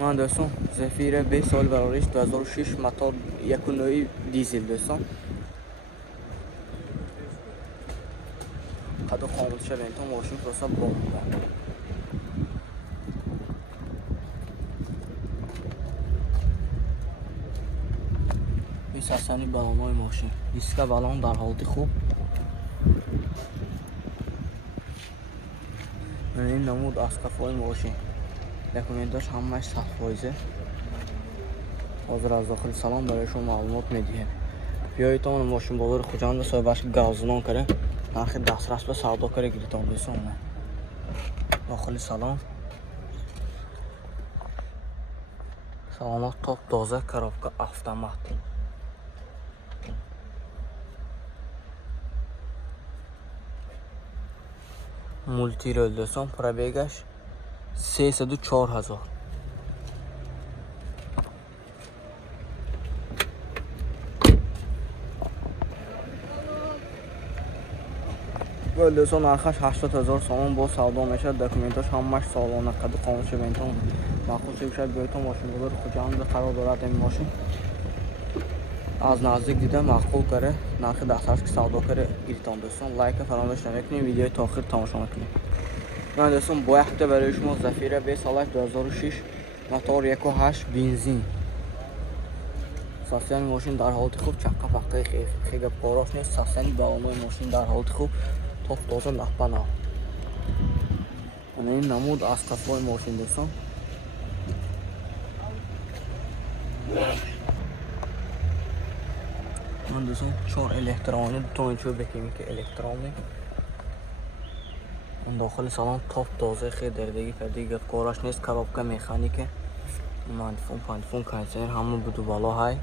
من دوستان زفیر 20 سال برایش 2006 موتور 1.9 دیزل دوستان قد خاموش شد این تو ماشین پروسا بمب ساسانی بالان‌های ماشین دیسک بالان در حالت خوب این نمود اسقف‌های ماشین دکومنتاش همش صف‌پایزه حاضر از داخل سالن برای شما معلومات میدیم بیایید تا ماشین بازار خوجند صاحبش گازنان کرده نرخ دسترس به سودا کرده گیرتان بسونه داخل سالن سالن توپ تازه коробка автомат مولتی رول دوستان پرابیگش 304,000 گل دوستان نرخش 80,000 سوم با سودا میشه دکومنتاش همش سالانه قد قانونش بنتون مخصوصی بشه بیایتون ماشین بازار خوجند قرار دارد این ماشین از نزدیک دیدم معقول کرده نرخ دسترس که سودا کرده گیرتان دوستان لایک فراموش نکنید ویدیو تا آخر تماشا کنید من دوستان با هفته برای شما زفیر 20 سال 2006 موتور 1.8 بنزین ساسیان ماشین در حالت خوب چکه پقه خیلی پاراش نیست ساسیان بالان‌های ماشین در حالت خوب توپ تازه لپنا این نمود اسقف‌های ماشین دوستان من دوستان 4 الکترونی دو تا اینچو بکنیم که الکترونی اون داخل سالن توپ تازه خیلی دردگی پردگی گفت کارش نیست коробка مکانیکه مانیفون پانیفون کنسر همون بودو بالا های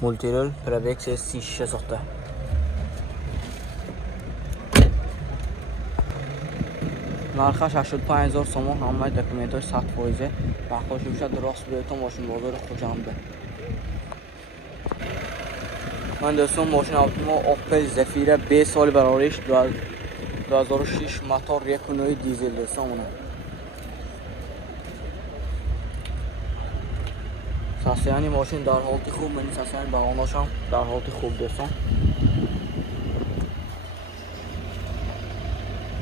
مولتی رول پرابیک 36 ساخته نرخش 85,000 سوم همه دکومنتاش 100% بخواش بشه راست بیایتون ماشین بازار خوجنده من دوستان ماشین ما اوپل زفیر 20 سال برایش 2006 موتور 1.9 دیزل دوستان ساسیانی ماشین در حالت خوب من ساسیانی بالاناش هم در حالت خوب دوستان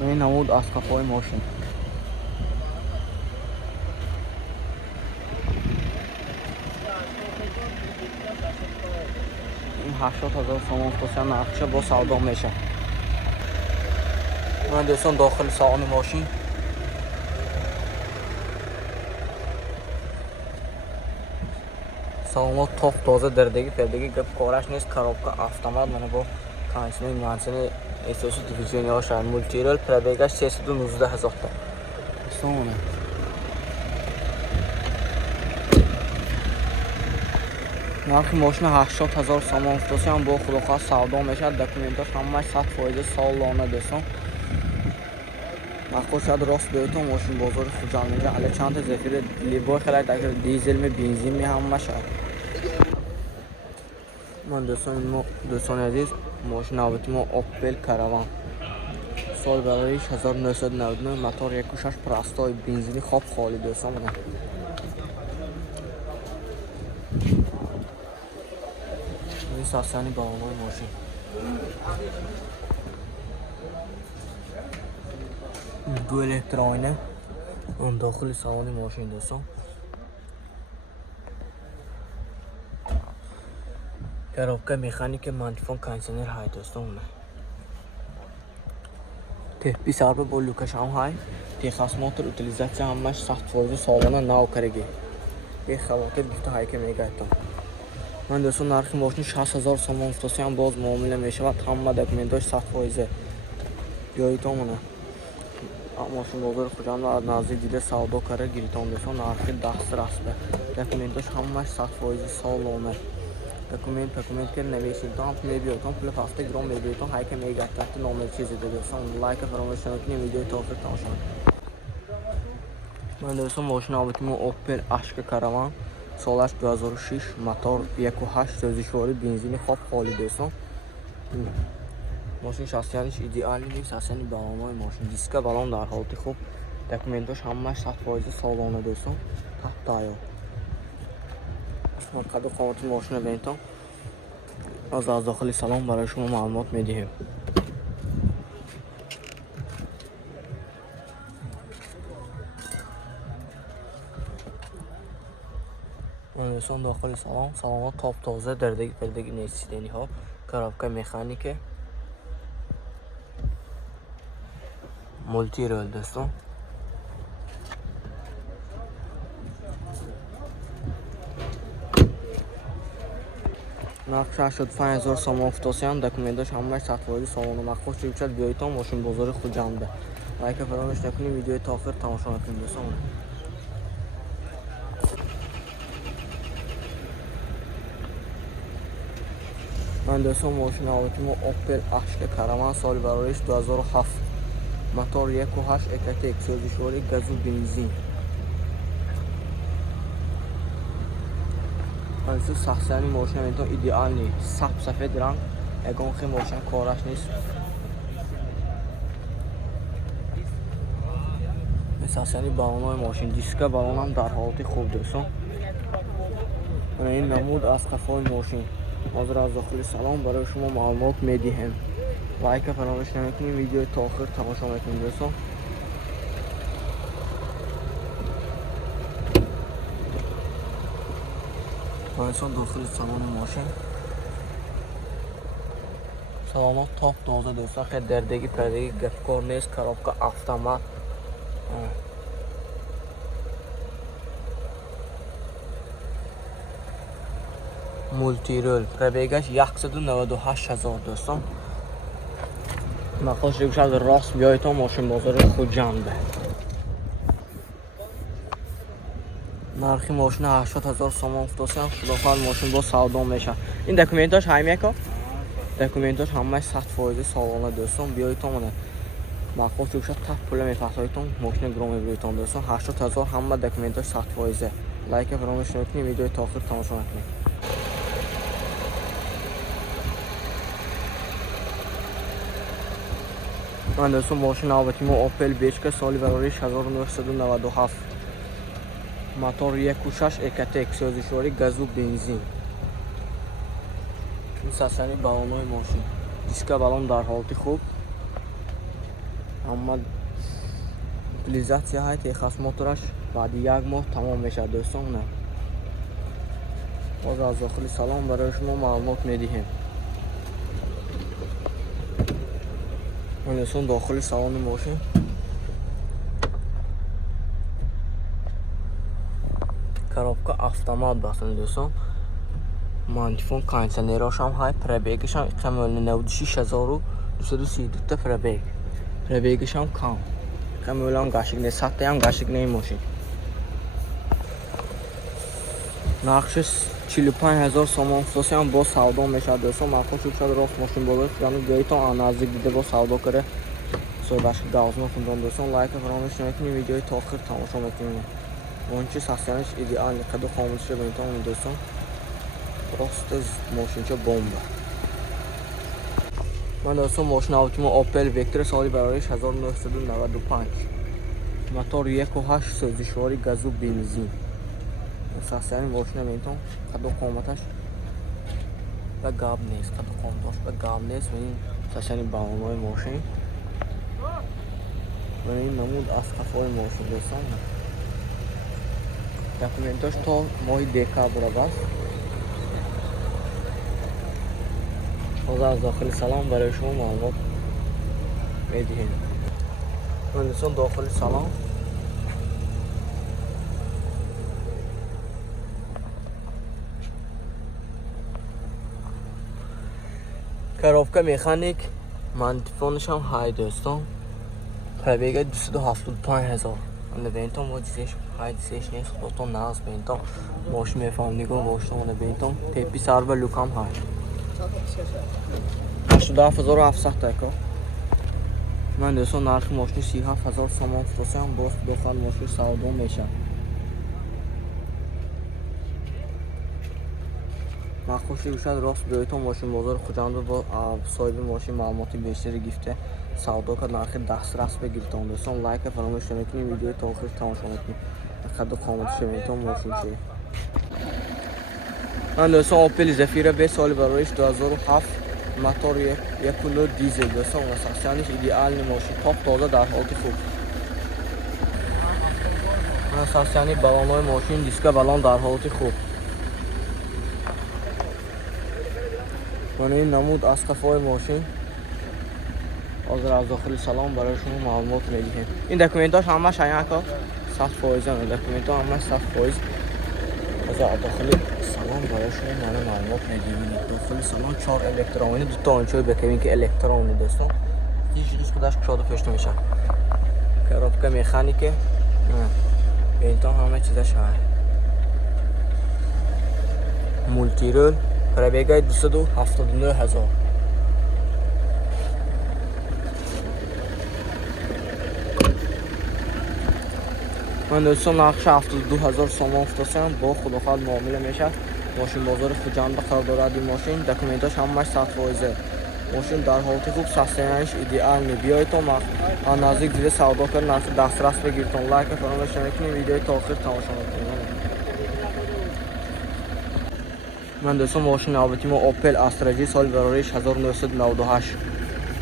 این نمود اسقف‌های ماشین این 80,000 سوم پسند نرخش با سودا میشه من دوستان داخل سالن ماشین سالن توپ تازه دردگی پردگی گپ کارش نیست коробка автомат من با کنسنی مانسنی اساسی دیویژنی ها شد مولتی رول پرابیگش 319,000 تا دوستان نرخ ماشین 80,000 سوم افتاسی هم با خداخواه سودا میشه دکومنتاش همش 100% سالانه دوستان مخصوص شد راست بیایتون ماشین بازار خوجند میگه علی چند تا زفیر لیبای خیلی تاکر دیزل می بنزین می همه شد من دوستان عزیز ماشین نوبتی ما اوپل کاروان سال برایش 1999 موتور 1.6 پرستای بنزینی خوب خالی دوستان من این ساسیانی بالان‌های ماشین دو الکترونی اون داخل سالن ماشین دوستان коробка مکانیک مانیفون کنسنر های دوستان تهپی سربه با لوکش هم های تخص موتور utilizatsiya همش 100% سالانه ناو کرگی یه خواهد بیفته های که میگه من دوستان نرخ ماشین 60,000 سوم افتاسی هم باز معامله میشه و همه دکومنتاش 100% بیاییتون منه ماشین بازار خوجند از نزدیک دیده سودا کرده گیرتان دوستان نرخ دسترس به دکومنتاش همش 100% سالانه دکومنت که نوشتید تا میبیایتون پول هفته گرام میبیایتون های که میگه تحت نامه چیزی ده دوستان لایک فراموش نکنید ویدیو تا آخر تماشا من دوستان ماشین آبتیم اوپل اشک کاروان سالش 2006 موتور 1.8 سوزشواری بنزینی خوب خالی دوستان ماشین شاسیانش ایدئال نیست ساسیانی بالان‌های ماشین دیسک بالان در حالت خوب دکومنتاش همش 100% سالانه دوستان. تحت تایو قد قامت ماشین بینتون از داخل سالن برای شما معلومات میدیم. دوستان داخل سالن تاپ تازه دردگی نسیدنی ها، коробка مکانیکه، مولتی رول دوستان. نقش 85,000 سوم افتادن، دکومنتاش همش 100% سالانه. مخصوص شد بیایید تا ماشین بازار خود جنبه. لایک فراموش نکنید، ویدیو تا آخر تماشا کنید دوستان. من دوستان ماشین آوتیمو اوپل اشک کارمان سال برایش 2007 موتور 1.8 EKT اکسیوزیشوری گاز و بنزین. من شخصانی ماشین اینطور ایدئال نیست، سفید رنگ اگه خیلی ماشین کارش نیست. شخصانی بالونای ماشین دیسک بالون هم در حالت خوب دوستان. من این نمود از قفای ماشین حاضر از داخل سالن برای شما معلومات میدیم. لایک فراموش نکنید، ویدیو تا آخر تماشا کنید دوستان. دوستان داخل سالن ماشین سالانات تاپ تازه دوستان، خیلی دردگی پردگی گفکار نیست. коробка автомат، مولتی رول، پربیگش 198,000 دوستان. مخواست شد راست بیایید تا ماشین بازار خود جنبه. نرخی ماشین 80,000 سوم افتادن. خدافظ ماشین با سودا میشه. این دکومنتاش همه که دکومنتاش همه 100% سالانه دوستان. بیایید تا منه مخواست شد تا پول میفرستایتون ماشین گرام بیایتون دوستان. 80,000 همه دکومنتاش 100%. لایک فراموش نکنید، ویدیو تا آخر تماشا کنید. من دوستان ماشین آوتیمو اوپل بیچ سالی برایش 1997 موتور 1.6 EKT اکسیوزیشوری گاز و بنزین. این ساسانی بالونای ماشین دیسک بالون در حالت خوب، اما утилизация های خاص موتورش بعد یک ماه تمام میشه دوستان. نه باز از داخل سالن برای شما معلومات میدیم. من دوستان داخل سالن ماشین коробка автомат بستن دوستان. مانتیفون کانسنراش هم های، پربیگش هم کامل 96,232 پربیگ. پربیگش هم کاملا گاشیک نیست، سطح هم گاشیک نیست ماشین. نقشش 45,000 سوم افتادن با سودا میشه دوستان. مخصوص شد راست ماشین بازار یعنی بیایید تا نزدیک دیده با سودا کنه. سوداش 12 خوندم دوستان. لایک فراموش نکنید، ویدیو تا آخر تماشا کنید. اونچه ساسیانش ایدئال قد خاموشه بینتون دوستان. راست از ماشینچه بمب. من دوستان ماشین آوتیمو اوپل وکتر سالی برایش 1995 موتور 1.8 سوزیشواری گاز و بنزین. ساسیانی ماشین بینتون قد قامتش به گاب نیست، قد قامتش به گاب نیست. این ساسیانی بالونای ماشین و این نمود از قفای ماشین دوستان. دکومنتاش تا ماه دکابر است. از داخل سالن برای شما معلومات میدیم. من دوستان داخل سالن коробка مکانیک، مانتیفونش هم های دوستان. پربیگ 275,000. اون بینتون و دیزش های دیزش نیست، خودتون ناز بینتون ماشین میفهم نگاه باشتون. اون بینتون تیپی سر و لوکام های 87,700 تکا. من دوستان نرخ ماشین 37,000 سوم افتادن. باز داخل ماشین سودا میشه. مخصوصی بشد راست بیایید تا ماشین بازار خود جنبه با صاحب ماشین معلوماتی بیشتری گفته. سودا که نرخ دسترس بگیرید دوستان. لایک فراموش نکنید، ویدیو تا آخر تماشا کنید. خدا قامت شما ماشین چیه. من دوستان اوپل زفیره 20 سال برایش 2007 موتور 1.0 دیزل دوستان. اساسیانش ایدئال ماشین تاپ تازه در حالت خوب. اساسیانی بالان‌های ماشین دیسک بالان در حالت خوب. من این نمود از کفای ماشین حاضر از داخل سلام برای شما معلومات میدیم. این دکومنتاش همه شایعه 100% ان دکومنت ها همه 100%. از داخل سلام برای شما معلومات میدیم. داخل سلام 4 الکترونی دو تا آنچه بکنیم که الکترون دوستان هیچ چیز خودش کشاده پشت میشه. کارابکا مکانیکه این تا همه چیزش هست. مولتی رول پرابیگای 279,000. من دوستان نقش 72,000 سوم افتادم. با خداخواد معامله میشه. ماشین بازار خوجند قرار دارد. این ماشین دکومنتاش همش 100%. ماشین در حالت خوب، ساختمانش ایدئال می. بیایید تا من نزدیک دیده سودا کردن نرخ دسترس بگیرید. لایک فراموش نکنید، ویدیو تا آخر تماشا کنید. من دوستان ماشین نوبتی ما اوپل استرا جی سال برایش 1998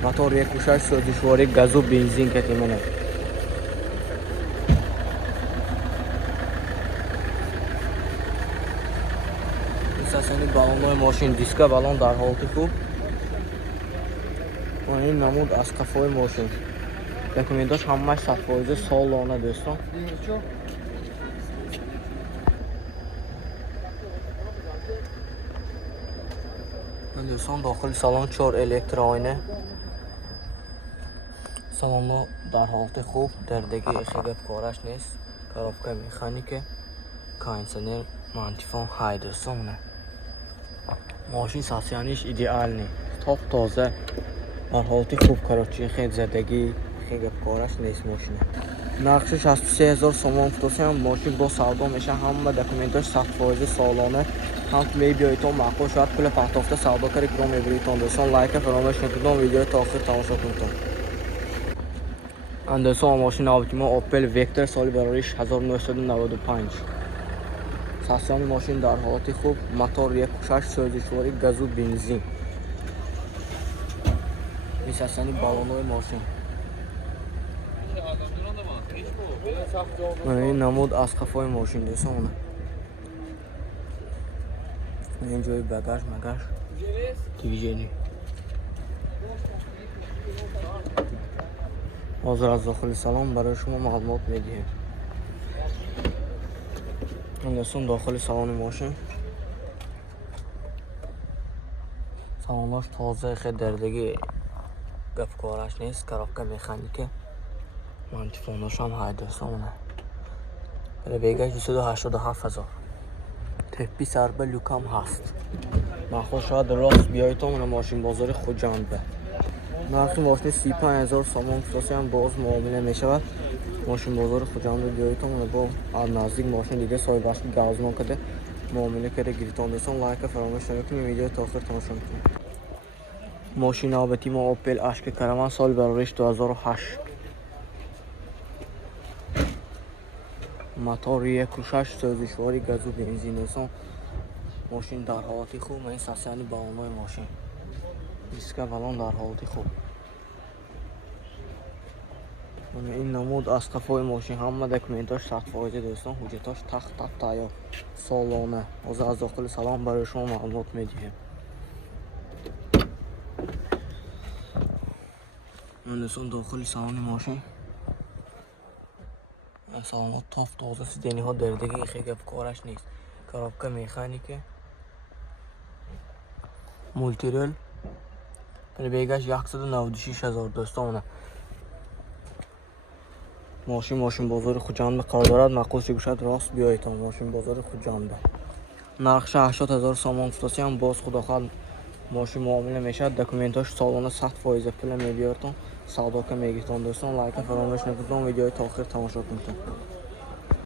موتور 1.6 سوزشواری گاز و بنزین که تیمونه. اساساً بالان‌های ماشین دیسک بالان در حالت خوب. و این نمود از کفای ماشین دکومنتاش همش 100% سالانه دوستان. من دوستان داخل سالن 4 الکترونی سالن در حالت خوب. دردگی خیلی کارش نیست. کارابکا مکانیکه کانسنر مانتیفون های دوستان. ماشین ساسیانیش ایدئال نی تاپ تازه در حالت خوب. کاروچی خیلی زدگی خیلی کارش نیست. ماشین نقش 63,000 سوم افتادم. ماشین با سودا میشه. همه دکومنتاش 100% سالانه. هم می بیایید تا معقول شاید پول پرداخت سودا کاری که میبرید دوستان. لایک فراموش نکنید، ویدیو تا آخر تماشا کنید. دوستان ماشین نوبتی ما اوپل وکتور سال برایش 1995. ساسیانی ماشین در حالت خوب. موتور 1.6 سوزشواری گاز و بنزین. این ساسیانی بالان‌های ماشین. این نمود از کفای ماشین دوستان. اینجای بگاژ مگاژ دیویژنی. حاضر از داخل سلام برای شما معلومات میدیم. دوستان داخل سالن ماشین سالنش تازه خیلی دردگی گپ کارش نیست. کارابکا مکانیکه مانتیفوناش هم های دوستان. پرابیگاش 287,000. تپی سر به لوکام هست. من شاید راست بیایید تا من ماشین بازار خوجند به نرخ ماشین 35,000 سوم افتادم. باز معامله میشود. ماشین بازار خوجند بیایید تا من با نزدیک ماشین دیگه سایباش گاز نکرده معامله کرده گیرتون دوستان. لایک فراموش نکنید، ویدیو تا آخر تماشا کنید. ماشین نوبتی ما اوپل اشک کراوان سال برایش 2008 موتور 1.6 سوزشواری گاز و بنزین دوستان. ماشین در حالت خوب. این ساسیانی بالان‌های ماشین دیسک بالان در حالت خوب. این نمود از کفای ماشین همه دکومنتاش 100% دوستان. حجتاش تخت تایار سالانه. از داخل سلام برای شما معلومات میدیم. من دوستان داخل سالن ماشین سالن تاپ تازه سیدنی ها دردگی خیلی کارش نیست. کارابکا مکانیکه مولتی رول پرابیگاش 196,000 دوستان. ماشین بازار خوجند قرار دارد. معقول شد راست بیایید تا ماشین بازار خوجند. نرخش 80,000 سوم افتادم. باز خداخواد ماشین معامله میشه. دکومنتاش سالانه 100% پول میبیارتون. سودا که میگیرتون دوستان. لایک فراموش نکنید، ویدیو تا آخر تماشا کنید.